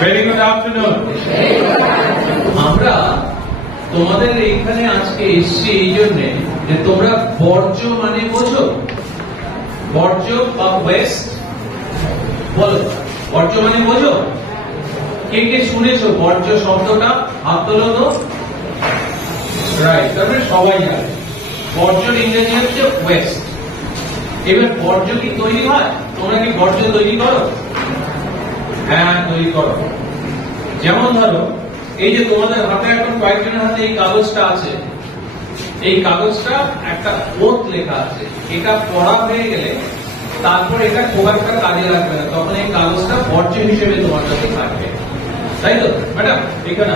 Very good afternoon. আমরা তোমাদের এখানে আজকে এসেছি এই জন্য যে তোমরা বর্জ্য মানে বোঝো? বর্জ্য বা ওয়েস্ট বলো, বর্জ্য মানে বোঝো? কে কে শুনেছো বর্জ্য শব্দটা? হাত তোলো তো। রাইট, তারপরে সবাই জানে বর্জ্যের ইংরেজি হচ্ছে ওয়েস্ট। এবার বর্জ্য কি তৈরি হয়? তোমরা কি বর্জ্য তৈরি করো? হ্যাঁ, তৈরি করো। যেমন ধরো এই যে তোমাদের হাতে এখন কয়েকজনের হাতে এই কাগজটা আছে, এই কাগজটা একটা ওত লেখা আছে। এটা পড়া হয়ে গেলে তারপর এটা খুব একটা কাজে লাগবে না, তখন এই কাগজটা বর্জ্য হিসেবে তোমার কাছে থাকবে, তাই তো ম্যাডাম? এখানে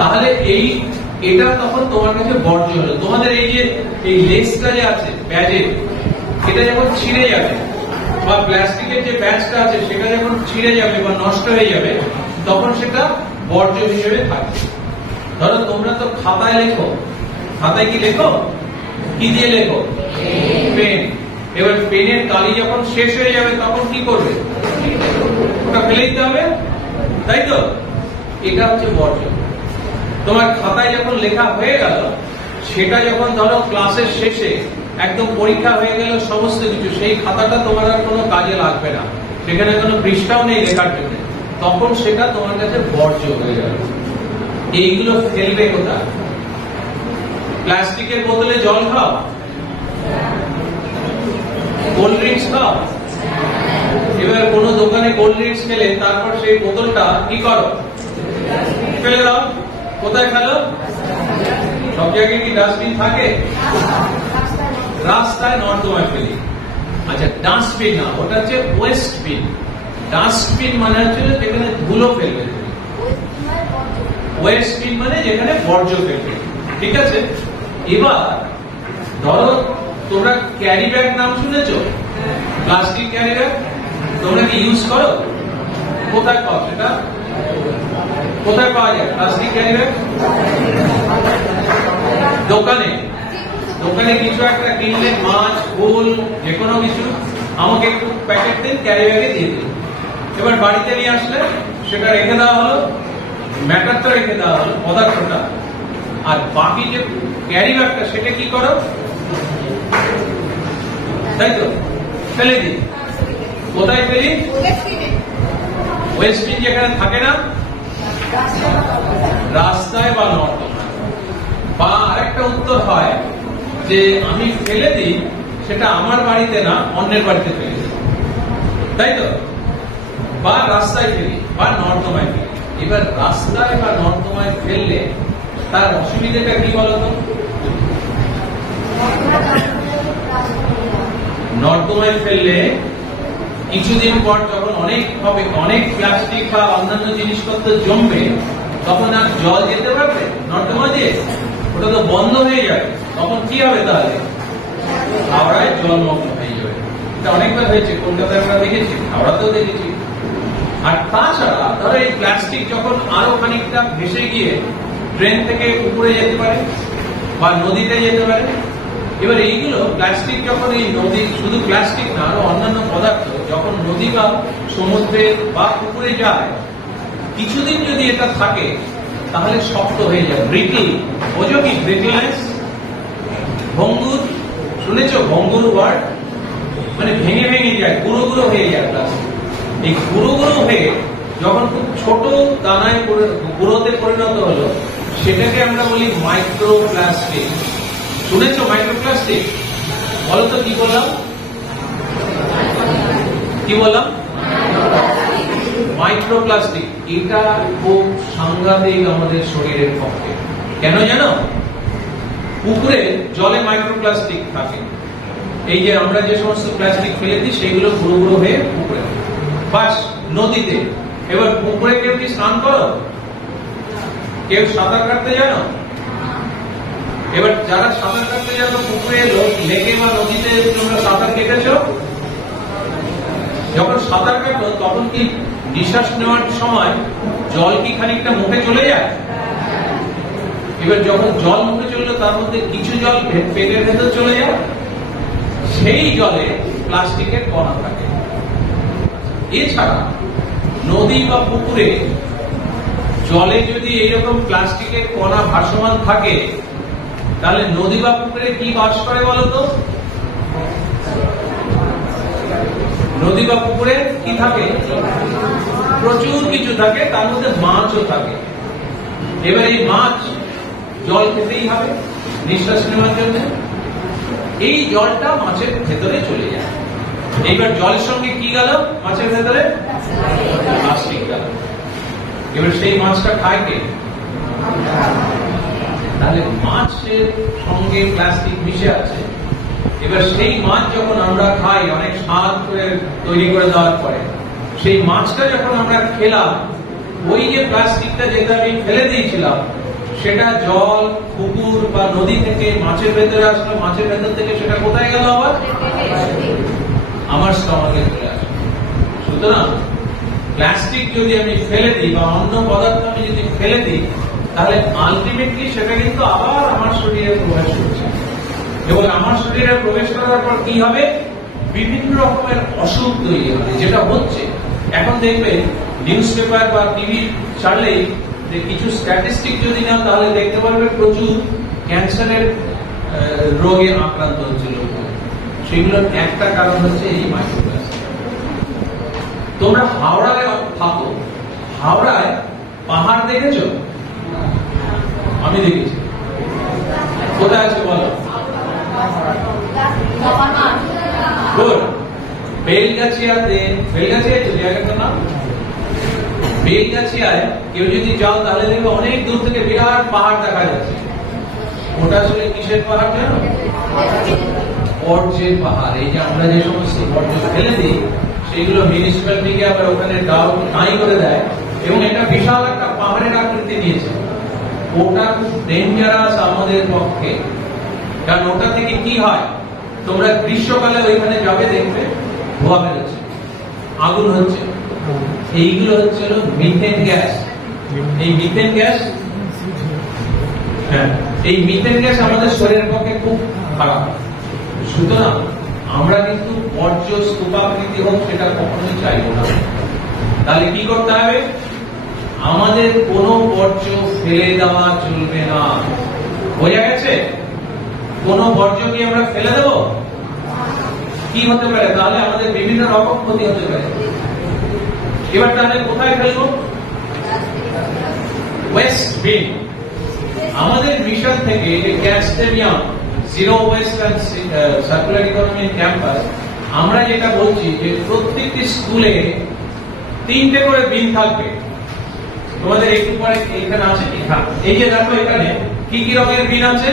তাহলে এটা তখন তোমার কাছে বর্জ্য হলো। তোমাদের এই যে এই লেসটা যে আছে ব্যাজের, এটা যখন ছিঁড়ে যাবে বা প্লাস্টিকের যে ব্যাজটা আছে সেটা যখন ছিঁড়ে যাবে বা নষ্ট হয়ে যাবে তখন সেটা বর্জ্য হিসেবে থাকবে। ধরো তোমরা তো খাতায় লেখো, খাতায় কি লেখো? কি দিয়ে লেখো? পেন। এবার পেনের কালি যখন শেষ হয়ে যাবে তখন কি করবে? ওটা ফেলে দিতে হবে, তাই তো? এটা হচ্ছে বর্জ্য। তোমার খাতায় যখন লেখা হয়ে গেল, সেটা যখন ধরো ক্লাসের শেষে একদম পরীক্ষা হয়ে গেল সমস্ত কিছু, সেই খাতাটা তোমার আর কোনো কাজে লাগবে না, সেখানে কোনো পৃষ্ঠাও নেই লেখার জন্য, তখন সেটা তোমার কাছে বর্জ্য হয়ে যাবে। এইগুলো ফেলবে কোথায়? প্লাস্টিকের বোতলে জল খাও, কোল্ড ড্রিঙ্কস খাও। এবার কোন দোকানে কোল্ড ড্রিঙ্কস খেলে তারপর সেই বোতলটা কি করো? ফেলে দাও। কোথায় ফেলো? সব জায়গায় কি ডাস্টবিন থাকে? রাস্তায়, নর্দমায় ফেলি। আচ্ছা, ডাস্টবিন না, ওটা হচ্ছে ওয়েস্ট বিন। ডাস্টবিন মানে হচ্ছে যেখানে ধুলো ফেলবে, ওয়েস্ট বিন মানে যেখানে বর্জ্য ফেলবে, ঠিক আছে? এবার ধরো তোমরা ক্যারি ব্যাগ নাম শুনেছো? প্লাস্টিক ক্যারি ব্যাগ তোমরা কি ইউজ করো? কোথায় পাও সেটা? কোথায় পাওয়া যায় প্লাস্টিক ক্যারি ব্যাগ? দোকানে। দোকানে কিছু একটা কিনলে, মাছ, ফুল, যে কোনো কিছু, আমাকে একটু প্যাকেট দিন, ক্যারি ব্যাগে দিয়ে দিন। এবার বাড়িতে নিয়ে আসলে সেটা রেখে দেওয়া হলো, ম্যাটারটা রেখে দেওয়া হলো, পদার্থটা, আর বাকি যে ক্যারি ব্যাগটা সেটা কি করো? তাই তো, ফেলে দিই। কোথায় ফেলি? ওয়েস্ট বিন যেখানে থাকে না, রাস্তায় বা নর্দমায়। বা আরেকটা উত্তর হয় যে আমি ফেলে দিই, সেটা আমার বাড়িতে না, অন্যের বাড়িতে ফেলে দিই, তাই তো? বা রাস্তায় ফেলি বা নর্দমায় ফেলি। এবার রাস্তায় বা নর্দমায় ফেললে তার অসুবিধাটা কি বলতো? নর্দমায় ফেললে কিছুদিন পর যখন অনেক প্লাস্টিক বা অন্যান্য জিনিসপত্র জমবে, তখন আর জল যেতে পারবে নর্দমা দিয়ে? ওটা তো বন্ধ হয়ে যাবে। তখন কি হবে? তাহলে হাওড়ায় জলমগ্ন হয়ে যাবে। এটা অনেকবার হয়েছে, কলকাতায় আমরা দেখেছি, হাওড়াতেও দেখেছি। আর তাছাড়া ধরো এই প্লাস্টিক যখন আরো খানিকটা ভেসে গিয়ে ট্রেন থেকে উপরে যেতে পারে বা নদীতে যেতে পারে। এবার এইগুলো প্লাস্টিক যখন এই নদী, শুধু প্লাস্টিক না, আরো অন্যান্য পদার্থ যখন নদী বা সমুদ্রে বা পুকুরে যায়, কিছুদিন যদি এটা থাকে তাহলে শক্ত হয়ে যায়, ব্রিটল। বোঝো কি ব্রিটলনেস? ভঙ্গুর শুনেছো? ভঙ্গুর ওয়ার্ড মানে ভেঙে ভেঙে যায়, গুঁড়ো গুঁড়ো হয়ে যায় প্লাস্টিক। এই গুঁড়ো গুঁড়ো হয়ে যখন খুব ছোট দানায় গুঁড়োতে পরিণত হলো, সেটাকে আমরা বলি মাইক্রোপ্লাস্টিক। শুনেছো মাইক্রোপ্লাস্টিক? বলো তো কি বললাম? কি বললাম? মাইক্রোপ্লাস্টিক। এটা খুব সাংঘাতিক আমাদের শরীরের পক্ষে। কেন জানো? পুকুরে জলে মাইক্রোপ্লাস্টিক থাকে। এই যে আমরা যে সমস্ত প্লাস্টিক ফেলে দিই সেগুলো গুঁড়ো গুঁড়ো হয়ে পুকুরে, বাস নদীতে। এবার পুকুরে কেউ কি স্নান করো? কেউ সাঁতার কাটতে জানো? এবার যারা সাঁতার কাটতে জানো, পুকুরে, লেকে বা নদীতে তোমরা সাঁতার কেটেছো? যখন সাঁতার কাটো তখন কি নিঃশ্বাস নেওয়ার সময় জল কি খানিকটা মুখে চলে যায়? এবার যখন জল মুখে চললো তার মধ্যে কিছু জল পেটের ভেতর চলে যায়, সেই জলে প্লাস্টিকের কণা থাকে। এছাড়া নদী বা পুকুরে জলে যদি এইরকম প্লাস্টিকের কণা ভাসমান থাকে, তাহলে নদী বা পুকুরে কি বাস করে বলতো? নদী বা পুকুরে কি থাকে? প্রচুর কিছু থাকে, তার মধ্যে মাছও থাকে। এবার এই মাছ জল খেতেই হবে নিঃশ্বাস নেওয়ার জন্য, এই জলটা মাছের ভেতরে চলে যায়। এইবার জলের সঙ্গে কি গেল মাছের ভেতরে? প্লাস্টিক গেল। এবার সেই মাছটা খায় কে? তাহলে মাছের সঙ্গে প্লাস্টিক মিশে আছে। এবার সেই মাছ যখন আমরা খাই, অনেক স্বাদ করে তৈরি করে দেওয়ার পরে সেই মাছটা যখন আমরা খেলাম, ওই যে প্লাস্টিকটা যেটা আমি ফেলে দিয়েছিলাম, সেটা জল, পুকুর বা নদী থেকে মাছের ভেতরে আসলো, মাছের ভেতর থেকে সেটা কোথায় গেল? আবার আমার স্টমাকে চলে আসলো। সুতরাং প্লাস্টিক যদি আমি ফেলে দিই বা অন্য পদার্থ আমি যদি ফেলে দিই, তাহলে আলটিমেটলি সেটা কিন্তু আবার আমার শরীরে প্রবেশ করছে, এবং আমার শরীরে প্রবেশ করার পর কি হবে? বিভিন্ন রকমের অসুখ তৈরি হবে, যেটা হচ্ছে এখন দেখবে নিউজ পেপার বা টিভি ছাড়লেই কিছু স্ট্যাটিস্টিক যদি নাও, তাহলে দেখতে পারবে প্রচুর ক্যান্সারের রোগে আক্রান্ত হচ্ছে লোক। সেগুলোর একটা কারণ হচ্ছে এই মাইক্রোপ্লাস্টিক। তোমরা হাওড়ায় থাকো, হাওড়ায় পাহাড় দেখেছো? আমি দেখেছি। কোথায় আছে বলো? বেলগাছিয়াতে। বেলগাছিয়া জায়গাটার নাম বেলগাছিয়ায় কেউ যদি যাও, তাহলে দেখবে অনেক দূর থেকে বিরাট পাহাড় দেখা যাচ্ছে। ওটা আসলে কিসের পাহাড় জানো? বর্জ্যের পাহাড়। এই যে আমরা যে সমস্ত বর্জ্য ফেলে দিই, সেগুলো মিউনিসিপ্যালিটিকে আবার ওখানে নাই করে দেয়, এবং এটা বিশাল একটা পাহাড়ের আকৃতি নিয়েছে। ওটা খুব ডেঞ্জারাস আমাদের পক্ষে, কারণ ওটা থেকে কি হয়, তোমরা গ্রীষ্মকালে ওইখানে যাবে, দেখবে ধোঁয়া বেরোচ্ছে, আগুন হচ্ছে। এইগুলো হচ্ছে মিথেন গ্যাস। এই মিথেন গ্যাস, হ্যাঁ, এই মিথেন গ্যাস আমাদের শরীরের পক্ষে খুব খারাপ। সুতরাং আমরা কিন্তু বর্জ্য স্তূপাকৃতি হোক, সেটা কখনোই চাইব না। তাহলে কি করতে হবে? আমাদের কোনো বর্জ্য ফেলে দেওয়া চলবে না। বোঝা গেছে? কোন বর্জ্য কি আমরা ফেলে দেব? কি হতে পারে? তাহলে আমাদের বিভিন্ন রকম ক্ষতি হতে পারে। এবার তাহলে কোথায় ফেলবো? Waste bin. আমাদের মিশন থেকে ক্যাস্টেনিয়াম zero waste and circular economy campus, আমরা যেটা বলছি যে প্রত্যেকটি স্কুলে 3টে করে বিন থাকবে। তোমাদের একটু পরে এখানে আছে, এই যে দেখো এখানে কি কি রঙের বিন আছে?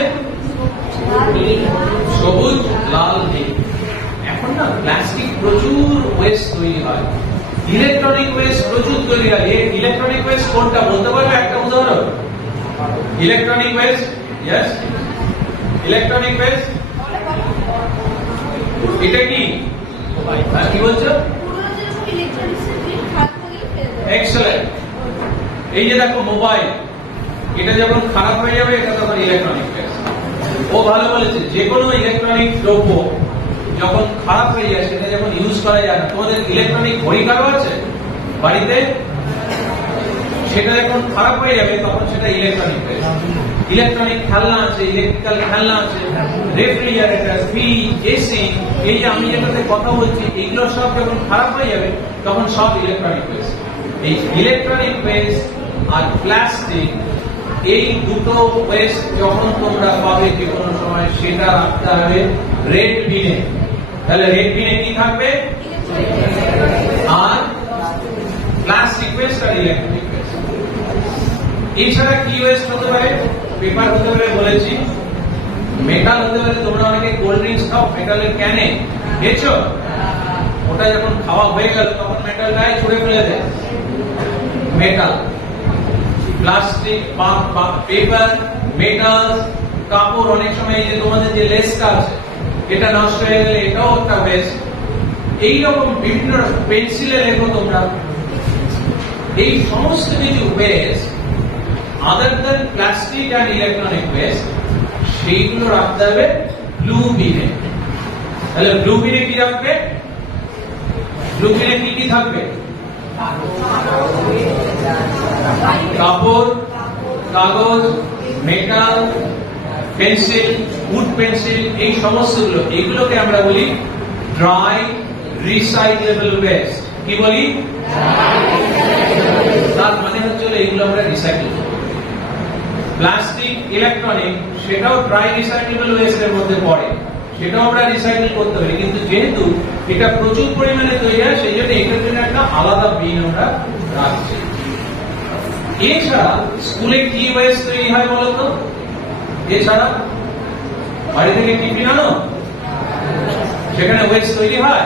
সবুজ, লাল, নীল। এখন না প্লাস্টিক প্রচুর ওয়েস্ট তৈরি হয়, ইলেকট্রনিক ওয়েস্ট প্রচুর তৈরি হয়। এই ইলেকট্রনিক ওয়েস্ট কোনটা বলতে পারবে একটা উদাহরণ? Electronic West, yes, electronic West. এটা কি? কি বলছো? এক্সেলেন্ট। এই যে দেখো মোবাইল, এটা যখন খারাপ হয়ে যাবে, এটা তখন ইলেকট্রনিক ওয়েস্ট। ও ভালো বলেছে, যে কোনো ইলেকট্রনিক দ্রব্য যখন খারাপ হয়ে যায়, সেটা যখন ইউজ করা যায় না। তোমাদের ইলেকট্রনিক ঘড়ি কারো আছে বাড়িতে? সেটা যখন খারাপ হয়ে যাবে, তখন সেটা ইলেকট্রনিক ওয়েস্ট। ইলেকট্রনিক খেলনা আছে, ইলেকট্রিক্যাল খেলনা আছে, রেফ্রিজারেটর, ফ্রিজ, এসি, এই যে আমি যেটাতে কথা বলছি, এগুলো সব যখন খারাপ হয়ে যাবে, তখন সব ইলেকট্রনিক ওয়েস্ট। এই ইলেকট্রনিক ওয়েস্ট আর প্লাস্টিক, এই দুটো ওয়েস্ট যখন তোমরা পাবে যে কোনো সময়, সেটা রাখতে হবে রেড বিনে। তাহলে রেড বিনে কি থাকবে? আর প্লাস্টিক ওয়েস্ট আর ইলেকট্রনিক ওয়েস্ট। এছাড়া কি ওয়েস্ট হতে পারে? পেপার হতে পারে বলেছি, মেটাল হতে পারে। তোমরা অনেকে কোল্ড ড্রিঙ্কস খাও মেটালের ক্যানে, খেয়েছো? ওটা যখন খাওয়া হয়ে গেল, তখন মেটালটাই ছুড়ে ফেলে দেয়। মেটাল, প্লাস্টিক, পেপার, মেটাল, কাপড়। অনেক সময় এই যে তোমাদের যে লেসটা আছে, এটা নষ্ট হয়ে গেলে এটাও একটা ওয়েস্ট। এইরকম বিভিন্ন পেন্সিলে লেখো তোমরা। এই সমস্ত কিছু waste other than plastic and electronic waste, সেইগুলো রাখতে হবে ব্লু বিনে। তাহলে ব্লু বিনে কি রাখবে? ব্লুপ্রিন্টে কি কি থাকবে? কাপড়, কাগজ, মেটাল, পেন্সিল, উড পেন্সিল, এই সমস্তগুলো, এইগুলোকে আমরা বলি ড্রাই রিসাইক্লেবল ওয়েস্ট। কি বলি? তার মানে হচ্ছে এইগুলো আমরা রিসাইকেল করব। প্লাস্টিক, ইলেকট্রনিক, সেটাও ড্রাই রিসাইক্লেবল ওয়েস্ট এর মধ্যে পড়ে, সেটাও আমরা রিসাইকেল করতে পারি, কিন্তু যেহেতু এটা প্রচুর পরিমাণে তৈরি হয় সেই জন্য এটার জন্য একটা আলাদা বিন আমরা রাখছি। এছাড়া স্কুলে কি ওয়েস্ট তৈরি হয় বলতো? এছাড়া বাড়ি থেকে টিফিন আনো, সেখানে ওয়েস্ট তৈরি হয়,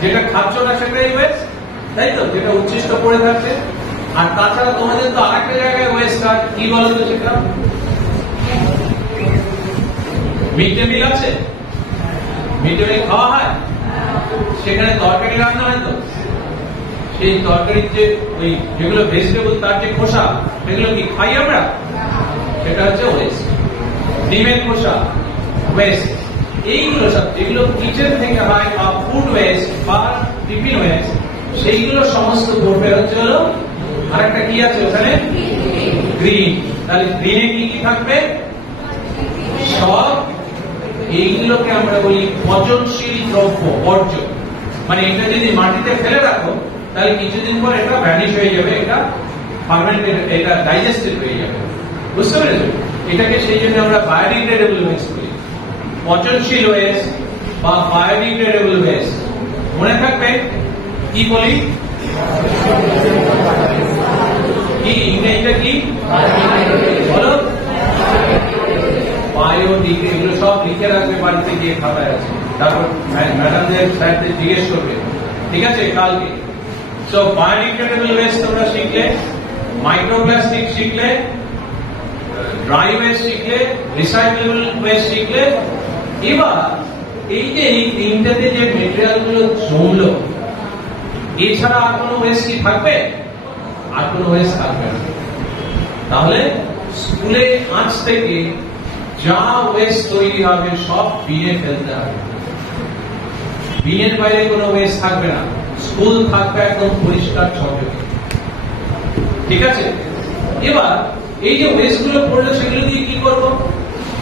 যেটা খাচ্ছ না সেটাই ওয়েস্ট, তাই তো, যেটা উচ্ছিষ্ট পড়ে থাকছে। আর তাছাড়া তোমাদের তো আরেকটা জায়গায় ওয়েস্ট হয়, কি বলতো সেটা? মিড ডে মিল আছে, মিড ডে মিল খাওয়া হয়, সেখানে তরকারি রান্না হয়, তো সেই তরকারির যে ওই যেগুলো ভেজিটেবল তার যে খোসা, সেগুলো কি খাই আমরা? সেটা হচ্ছে ওয়েস্ট। ডিমের খোসা ওয়েস্ট। এইগুলো সব যেগুলো কিচেন থেকে হয় বা ফুড ওয়েস্ট বা টিফিন ওয়েস্ট, সেইগুলো সমস্ত পড়বে হচ্ছে হলো আরেকটা কি আছে ওখানে? গ্রিন। তাহলে গ্রিনে কি কি থাকবে? সব এইগুলোকে আমরা বলি পচনশীল দ্রব্য, বর্জ্য। মানে এটা যদি মাটিতে ফেলে রাখো তাহলে কিছুদিন পর এটা ভ্যানিশ হয়ে যাবে, এটা ফার্মেন্টেড, এটা ডাইজেস্টেড হয়ে যাবে, বুঝতে পেরেছো? এটাকে সেই জন্য আমরা বায়োডিগ্রেডেবল ওয়েস্ট বলি। পচনশীল ওয়েস্ট বা বায়োডিগ্রেডেবল ওয়েস্ট মনে থাকবে কি বলি? কি ইংরেজিটা কি বলো? বায়োডিগ্রেডেবল। এগুলো সব লিখে রাখবে বাড়িতে গিয়ে, খাতায় আছে, তারপর ম্যাডামদের স্যারদের জিজ্ঞেস করবে, ঠিক আছে, কালকে। সো বায়োডিগ্রেডেবল ওয়েস্ট তোমরা শিখলে, মাইক্রোপ্লাস্টিক শিখলে, ড্রাই ওয়েস্ট শিখলে, রিসাইক্লেবল ওয়েস্ট শিখলে। এবার এই যে এই তিনটাতে যে মেটেরিয়াল গুলো জমলো, এছাড়া আর কোনো ওয়েস্ট কি থাকবে? আর কোনো ওয়েস্ট থাকবে না। তাহলে স্কুলে আজ থেকে যা ওয়েস্ট তৈরি হবে সব বিনে ফেলতে হবে, বিনের বাইরে কোনো ওয়েস্ট থাকবে না। স্কুল থাকবে একদম পরিষ্কার ঝকঝকে, ঠিক আছে? এবার এই যে ওয়েস্ট গুলো পড়লো সেগুলো দিয়ে কি করবো?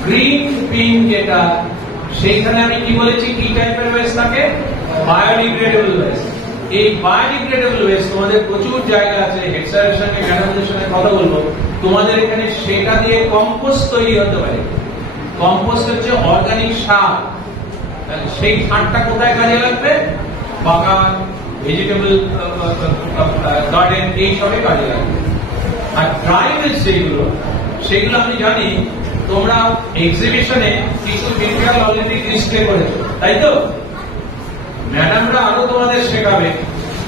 গ্রিন বিন যেটা, সেইখানে আমি কি বলেছি কি টাইপের ওয়েস্ট থাকে? Biodegradable West. এই বায়োডিগ্রেডেবল ওয়েস্ট তোমাদের প্রচুর জায়গা আছে, হেড স্যারের সঙ্গে ম্যাডামদের সঙ্গে কথা বলবো, তোমাদের এখানে সেটা দিয়ে কম্পোস্ট তৈরি হতে পারে। কম্পোস্ট হচ্ছে অর্গানিক সার। সেই সারটা কোথায় কাজে লাগবে? বাগান, ভেজিটেবল গার্ডেন, এই সবে কাজে লাগবে। আর ড্রাই ওয়েস্ট যেগুলো, সেগুলো আমি জানি তোমরা এক্সিবিশনে কিছু মেটেরিয়াল অলরেডি ডিসপ্লে করেছো, তাই তো? ম্যাডামরা আরো তোমাদের শেখাবে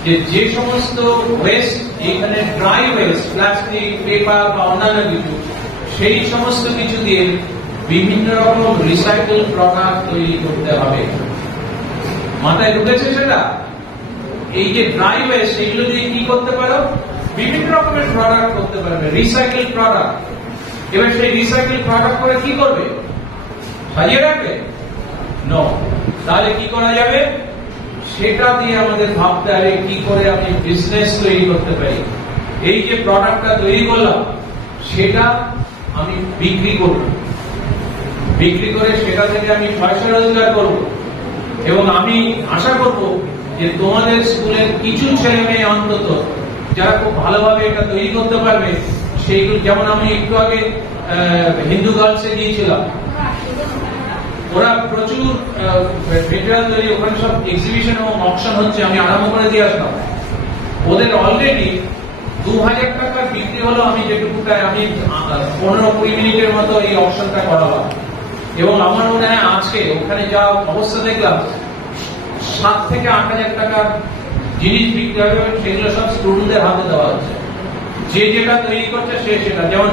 যে যে সমস্ত ওয়েস্ট, এখানে ড্রাই ওয়েস্ট, প্লাস্টিক, পেপার বা অন্যান্য কিছু, সেই সমস্ত কিছু দিয়ে বিভিন্ন রকম রিসাইকেল প্রোডাক্ট তৈরি করতে হবে। মাথায় ঢুকেছে সেটা? এই যে ড্রাই ওয়েস্ট, সেগুলো দিয়ে কি করতে পারো? বিভিন্ন রকমের প্রোডাক্ট করতে পারবে, রিসাইকেল প্রোডাক্ট। এবার সেই রিসাইকেল প্রোডাক্ট করে কি করবে? সাজিয়ে রাখবে? নো। তাহলে কি করা যাবে? সেটা দিয়ে আমাদের ভাবতে হবে কি করে আমি বিজনেস তৈরি করতে পারি। এই যে প্রোডাক্টটা তৈরি করলাম, সেটা আমি বিক্রি করব, বিক্রি করে সেটা থেকে আমি পয়সা রোজগার করব, এবং আমি আশা করব যে তোমাদের স্কুলের কিছু ছেলে মেয়ে অন্তত যারা খুব ভালোভাবে এটা তৈরি করতে পারবে, সেইগুলো, যেমন আমি একটু আগে হিন্দু গার্লসে গিয়েছিলাম, ওরা প্রচুর মেটেরিয়াল তৈরি, ওখানে সব এক্সিবিশন এবং অকশন হচ্ছে, আমি আরম্ভ করে দিয়ে আসলাম। ওদের অলরেডি 2000 টাকার বিক্রি হলো। আমি যেটুকুটাই, আমি 15-20 মিনিটের মতো এই অকশনটা করালাম, এবং আমার মনে হয় আজকে ওখানে যা অবস্থা দেখলাম, 7 থেকে 8,000 টাকার জিনিস বিক্রি হবে, সেগুলো সব স্টুডেন্টদের হাতে দেওয়া হচ্ছে। যে যেটা তৈরি করছে সে সেটা, যেমন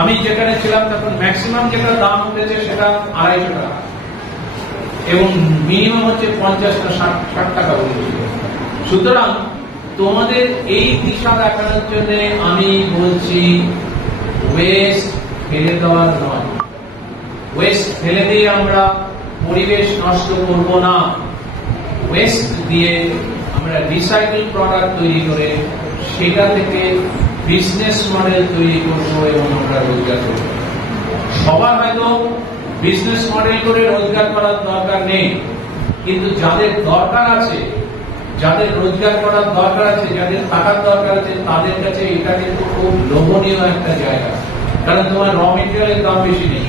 আমি যেখানে ছিলাম তখন ম্যাক্সিমাম যেটা দাম উঠেছে সেটা 250 টাকা, এবং মিনিমাম হচ্ছে 50 না 60 টাকা বলেছিল। সুতরাং তোমাদের এই দিশা দেখানোর জন্য আমি বলছি, ওয়েস্ট ফেলে দেওয়ার নয়, ওয়েস্ট ফেলে দিয়ে আমরা পরিবেশ নষ্ট করব না, ওয়েস্ট দিয়ে আমরা রিসাইকেল প্রোডাক্ট তৈরি করে সেটা থেকে বিজনেস মডেল তৈরি করবো এবং আমরা রোজগার করবো। সবার হয়তো বিজনেস মডেল করে রোজগার করার দরকার নেই, কিন্তু যাদের দরকার আছে, যাদের রোজগার করার দরকার আছে, যাদের টাকার দরকার আছে, তাদের কাছে এটা কিন্তু খুব লোভনীয় একটা জায়গা। কারণ তোমার র মেটেরিয়ালের দাম বেশি নেই,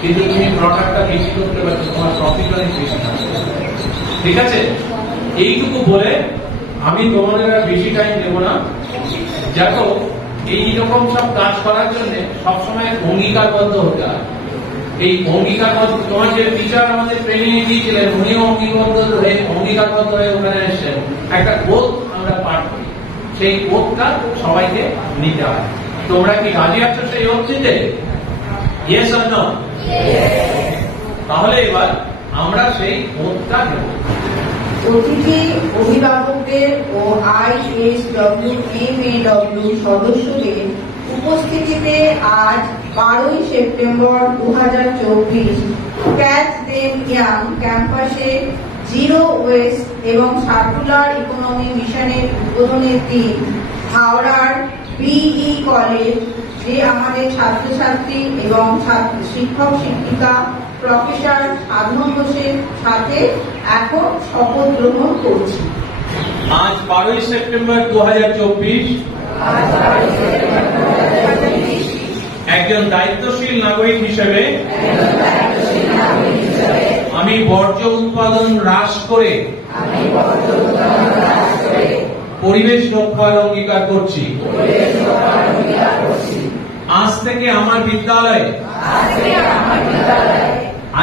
কিন্তু তুমি প্রোডাক্টটা বেশি করতে পারছো, তোমার প্রফিট অনেক বেশি থাকবে। ঠিক আছে, এইটুকু বলে আমি তোমাদের আর বেশি টাইম দেব না। দেখো, এইরকম সব কাজ করার জন্য সবসময় অঙ্গীকারবদ্ধ হতে হয়। এই অঙ্গীকারবদ্ধ, তোমার যে টিচার আমাদের ট্রেনিং দিয়েছিলেন উনিও অঙ্গীকারবদ্ধ হয়ে ওখানে এসেছেন। একটা ওথ আমরা পাঠ করি, সেই ওথটা সবাইকে নিতে হয়। তোমরা কি রাজি আছো সেই ওথ নিতে? Yes or no? তাহলে এবার আমরা সেই ওথটা নেব। অতিথি অভিভাবকদের ও ISWMAW সদস্যদের উপস্থিতিতে আজ 12ই সেপ্টেম্বর 2024 ক্যাচ দেম ইয়াং ক্যাম্পাসে জিরো ওয়েস্ট এবং সার্কুলার ইকোনমি মিশনের উদ্বোধনের দিন হাওড়ার BE কলেজ, যে আমাদের ছাত্রছাত্রী এবং শিক্ষক শিক্ষিকা প্রফেসর সাধন ঘোষের সাথে এখন শপথ গ্রহণ করছি। আজ 12ই সেপ্টেম্বর 2024 একজন দায়িত্বশীল নাগরিক হিসেবে আমি বর্জ্য উৎপাদন হ্রাস করে পরিবেশ রক্ষার অঙ্গীকার করছি। আজ থেকে আমার বিদ্যালয়ে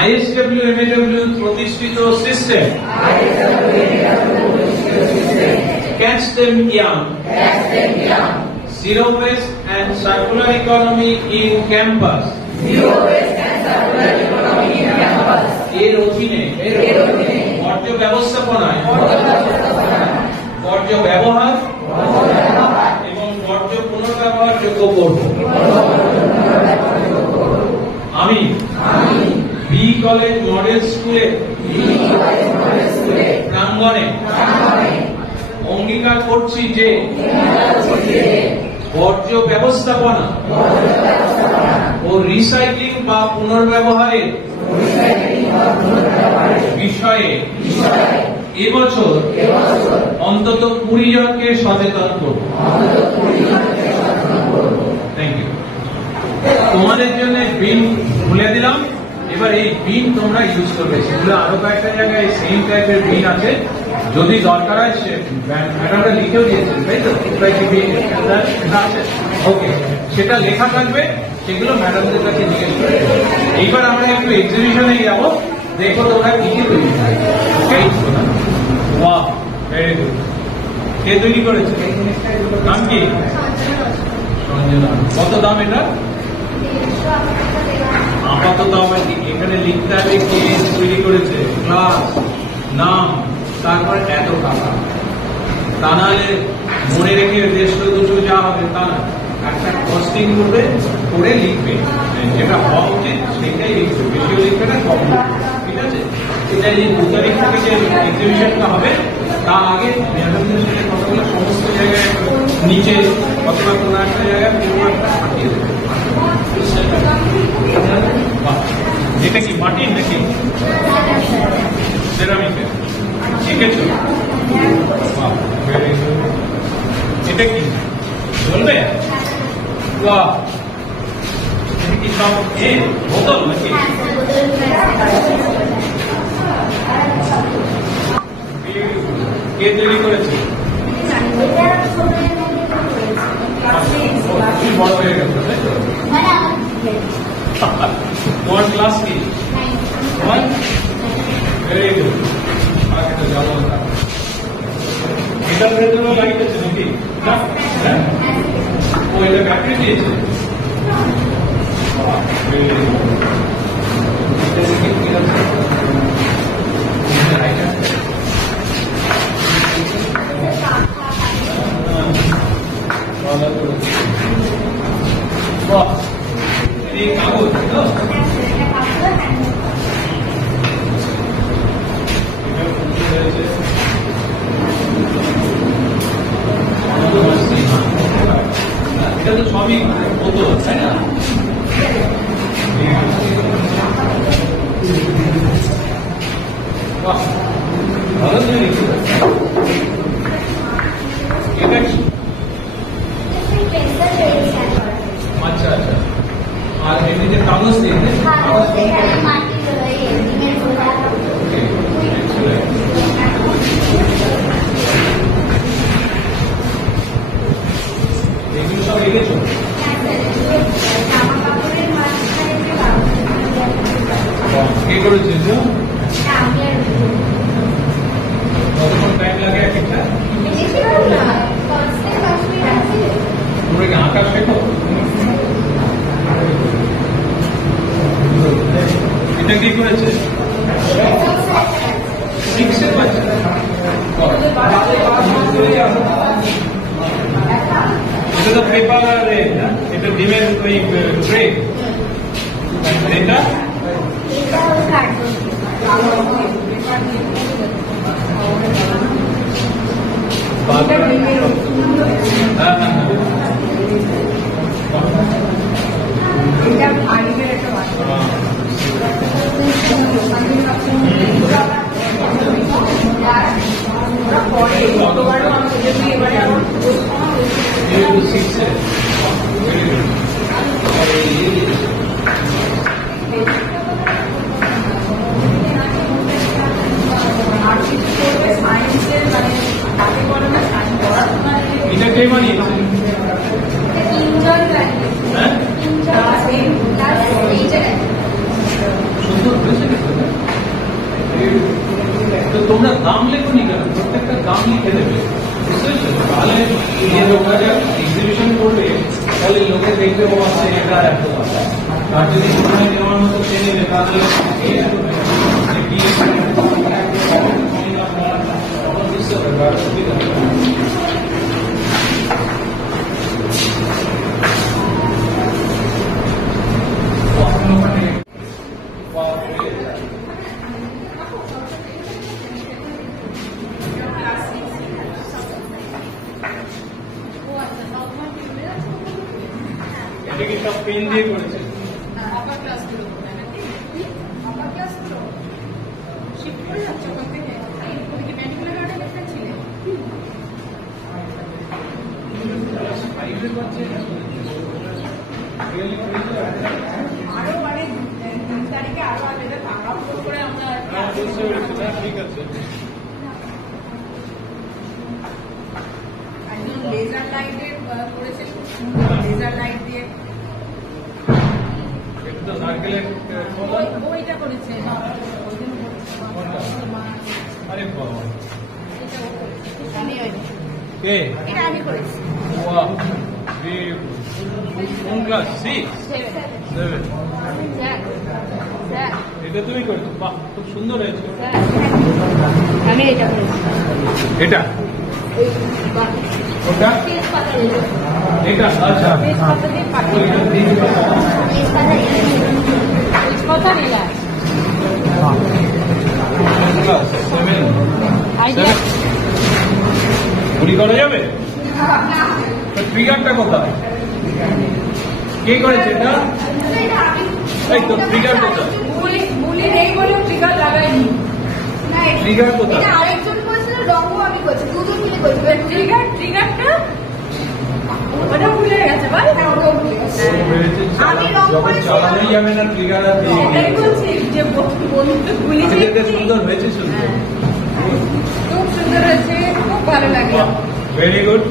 ISWMAW প্রতিষ্ঠিত system catch them young Zero Waste and Circular Economy in Campus এর অধীনে বর্জ্য ব্যবস্থাপনায় বর্জ্য ব্যবহার এবং বর্জ্য পুনর্ব্যবহারযোগ্য করব। আমি BE কলেজ মডেল স্কুলের প্রাঙ্গণে অঙ্গীকার করছি যে বর্জ্য ব্যবস্থাপনা ও রিসাইক্লিং বা পুনর্ব্যবহারের বিষয়ে এবছর অন্তত 20 জনকে সচেতন করব। Thank you. তোমাদের জন্য বিন খুলে দিলাম। এবার এই বিন তোমরা ইউজ করবে। সেগুলো আরো কয়েকটা জায়গায় সেম টাইপের বিন আছে, যদি দরকার হয় ম্যাডামরা লিখেও দিয়েছেন, তাই তো? ওকে, সেটা লেখা থাকবে, সেগুলো ম্যাডামদের কাছে জিজ্ঞেস করে। এইবার আমরা একটু এক্সিবিশনে যাবো, দেখো তোমরা কি কি তৈরি করে। বাহ, ভেরি গুড। কে তৈরি করেছে? নাম কি? সঞ্জনা। কত দাম এটা? আপাতত আমার এখানে লিখতে হবে কে তৈরি করেছে, ক্লাস, নাম, তারপর এত টাকা। তা নাহলে মনে রেখে দেড়শো দুশো যা হবে তা না, একটা কস্টিং করবে, করে লিখবে, যেটা হওয়া উচিত সেটাই লিখবে, বেশিও লিখবে না, কম লিখবে। ঠিক আছে? এটা এই 2 তারিখ থেকে যে এক্সিবিশনটা হবে তার আগে ম্যাডামদের সাথে কতগুলো সমস্ত জায়গায় নিচে অথবা কোনো একটা জায়গায় পাঠিয়ে দেবে। এটা কি মাটির নাকি সেরামিকের? শিখেছ? এটা কি বলবে? বাহ, এটা কি সব বোতল নাকি? কে তৈরি করেছে? বড় হয়ে গেছে, তাই তো? তোমার ক্লাস কি? Very good. যাবো, এটার ভেতরে লাইট আছে নাকি? ও, এটা ব্যাটারি দিয়েছে। এই কাগজ তো এটা এটা তো সবই বোতল, তাই না? বাহ, ভালো তৈরি। এটা কি? আচ্ছা আচ্ছা। আর এমনিতে কাগজ দিয়ে এগুলো সব রেখেছো? কে করেছে? কতক্ষণ টাইম লাগে এক একটা? তোমরা কি আঁকা শেখো? এটা কি করেছে? সিক্সের বাচ্চা। এটা তো পেপার না, এটা ডিমের ওই ট্রে। এটা এটা কে বানিয়েছে? তো তোমরা দাম লেখো নি কেন? প্রত্যেকটা দাম লিখে দেবে, বুঝতে পেরেছো? তাহলে লোকরা এক্সিবিশন করবে, তাহলে লোকে দেখবে ও আছে এটা এত দাম। আর যদি তোমার নেওয়ার মতো সে নেবে, তাহলে বুঝতে পারবে সুবিধা। এটা কি সব পেন দিয়ে করেছে? ঠিক আছে। লেজার লাইটে করেছে, লেজার লাইট দিয়ে ওইটা করেছে। আরে বাবা, এটা আমি করেছি। কোন ক্লাস? 6 7? এটা তুমি করেছো? বাহ, খুব সুন্দর হয়েছে। আমি এটা করেছি। এটা ওটা এটা আচ্ছা গুলি করা যাবে? ট্রিগারটা কোথায়? কে করেছে এটা? এই তো ট্রিগার কোথায়? ট্রিগার কোথায়? আরেকজন করেছিল, রঙও আমি করছি, দুজন মিলে করছি। ট্রিগারটা ওটা ভুলে গেছে ভাই। আমি রং করেছি, চালানোই যাবে না ট্রিগার। এটাই বলছি যে বন্ধু ভুলেছি। সুন্দর হয়েছে, সুন্দর, খুব সুন্দর হয়েছে, খুব ভালো লাগে। Very good.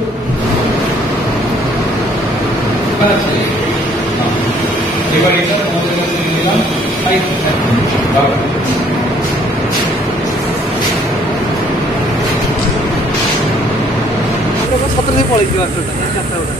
এবার এটা আমাদের কাছে নিলাম। কত দিন পরে চারটা ওটা